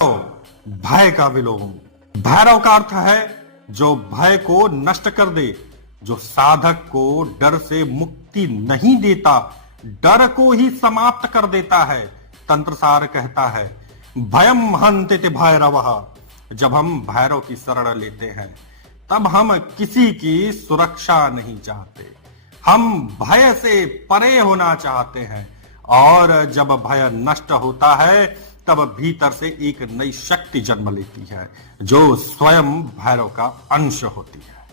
तो भय का विलोम। भैरव का अर्थ है जो भय को नष्ट कर दे, जो साधक को डर से मुक्ति नहीं देता, डर को ही समाप्त कर देता है। तंत्रसार कहता है भयम हन्ति भैरवः। जब हम भैरव की शरण लेते हैं तब हम किसी की सुरक्षा नहीं चाहते, हम भय से परे होना चाहते हैं। और जब भय नष्ट होता है तब भीतर से एक नई शक्ति जन्म लेती है जो स्वयं भैरव का अंश होती है।